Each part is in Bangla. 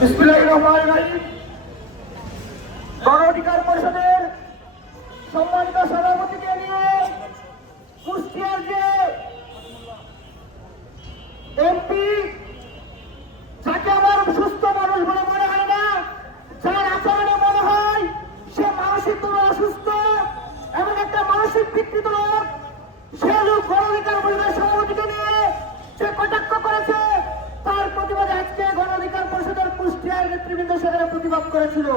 বিসমিল্লাহির রহমানির রহিম। গণ অধিকার পরিষদের সম্মানিত সভাপতিকে নিয়ে কুষ্টিয়ার যে এমপি, যাকে আমার সুস্থ মানুষ বলে মনে হয় না, যার আচরণে মনে হয় সে মানসিকভাবে অসুস্থ এবং একটা মানসিক বিকৃত লোক, সে লোক গণ অধিকার পরিষদের সভাপতিকে নিয়ে সে কটাক্ষ করেছে। তার প্রতিবাদে আজকে গণ অধিকার পরিষদের কুষ্টিয়ার নেতৃবৃন্দ সেখানে প্রতিবাদ করেছিল।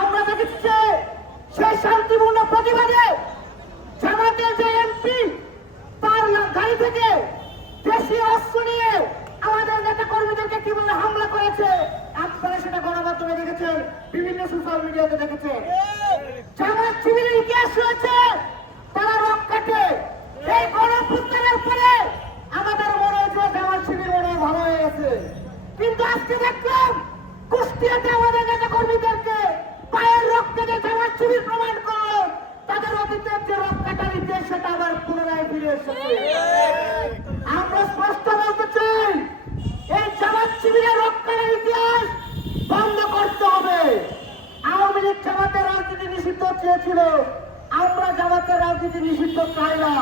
আমরা দেখেছি যে সেই শান্তিপূর্ণ প্রতিবাদে জামাতের যে এমপি তার গাড়ি থেকে দেশীয় অস্ত্র নিয়ে আমাদের নেতা কর্মীদেরকে কিভাবে হামলা করেছে, আপনারা সেটা গণমাধ্যমে দেখেছেন, বিভিন্ন সোশ্যাল মিডিয়াতে দেখেছেন। জামাত শিবিরের ইতিহাস রয়েছে, তারা রক কাটে। এই গণঅভ্যুত্থানের পরে আমাদের মনে হয়েছিল জামাত শিবির মনে হয় ভালো হয়ে গেছে, কিন্তু আজকে দেখলাম কুষ্টিয়াতে আমাদের নেতা কর্মীদেরকে পায়ের রক্তে যে জামাত শিবির প্রমাণ করলো তাদের অতীতের যে রক কাটার ইতিহাস সেটা আবার পুনরায় ফিরে এসেছে। আমরা স্পষ্ট বলতে চাই, এই জামাত শিবিরের রক কাটার ইতিহাস বন্ধ করতে হবে। আওয়ামী লীগ জামাতের রাজনীতি নিষিদ্ধ চেয়েছিল, আমরা জামাতের রাজনীতি নিষিদ্ধ চাই না,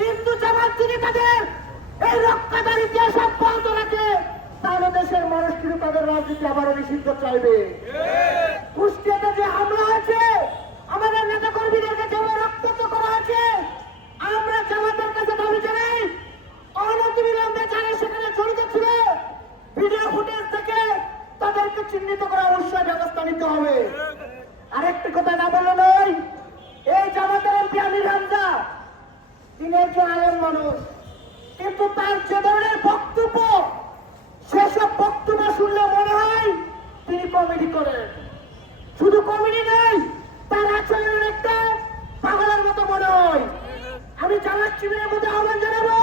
কিন্তু জামাত যদি তাদের এই রক্ষাদার ইতিহাস অব্যাহত রাখে তাহলে দেশের মানুষ কিন্তু তাদের রাজনীতি আবারও নিষিদ্ধ চাইবে। কুষ্টিয়াতে যে হামলা হয়েছে, আমাদের নেতা কর্মীদেরকে যেভাবে রক্তাক্ত করা হয়েছে, আমরা জামাতের কাছে দাবি জানাই অনতিবিলম্বে যারা সেখানে জড়িত ছিল ভিডিও ফুটেজ থেকে তাদেরকে চিহ্নিত করা অবশ্যই ব্যবস্থা নিতে হবে। আরেকটি কথা না বললে নয়, এই জামাতের এমপি আমির হামজা তিনি একজন আলেম মানুষ, কিন্তু তার যে ধরনের বক্তব্য, সেসব বক্তব্য শুনলে মনে হয় তিনি কমেডি করেন। শুধু কমেডি নয়, তার আচরণ একটা পাগলের মতো মনে হয়। আমি জামাত শিবিরের মধ্যে আহ্বান জানাবো,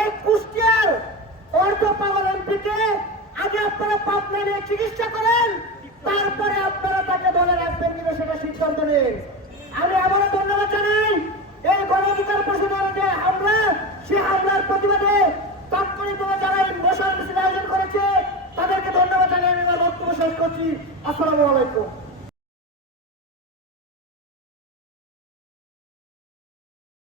এই কুষ্টিয়ার অর্ধ পাগল এমপিকে আগে আপনারা পাবনা নিয়ে চিকিৎসা করেন, তারপরে আপনারা তাকে দলে রাখবেন কিনা সেটা সিদ্ধান্ত নিন। আমি আবারও ধন্যবাদ জানাই এই গণ অধিকার পরিষদের যে হামলা, সে হামলার প্রতিবাদে তাৎক্ষণিকভাবে যারা এই মশাল মিছিল আয়োজন করেছে তাদেরকে ধন্যবাদ জানিয়ে আমি আমার বক্তব্য শেষ করছি। আসসালামু আলাইকুম।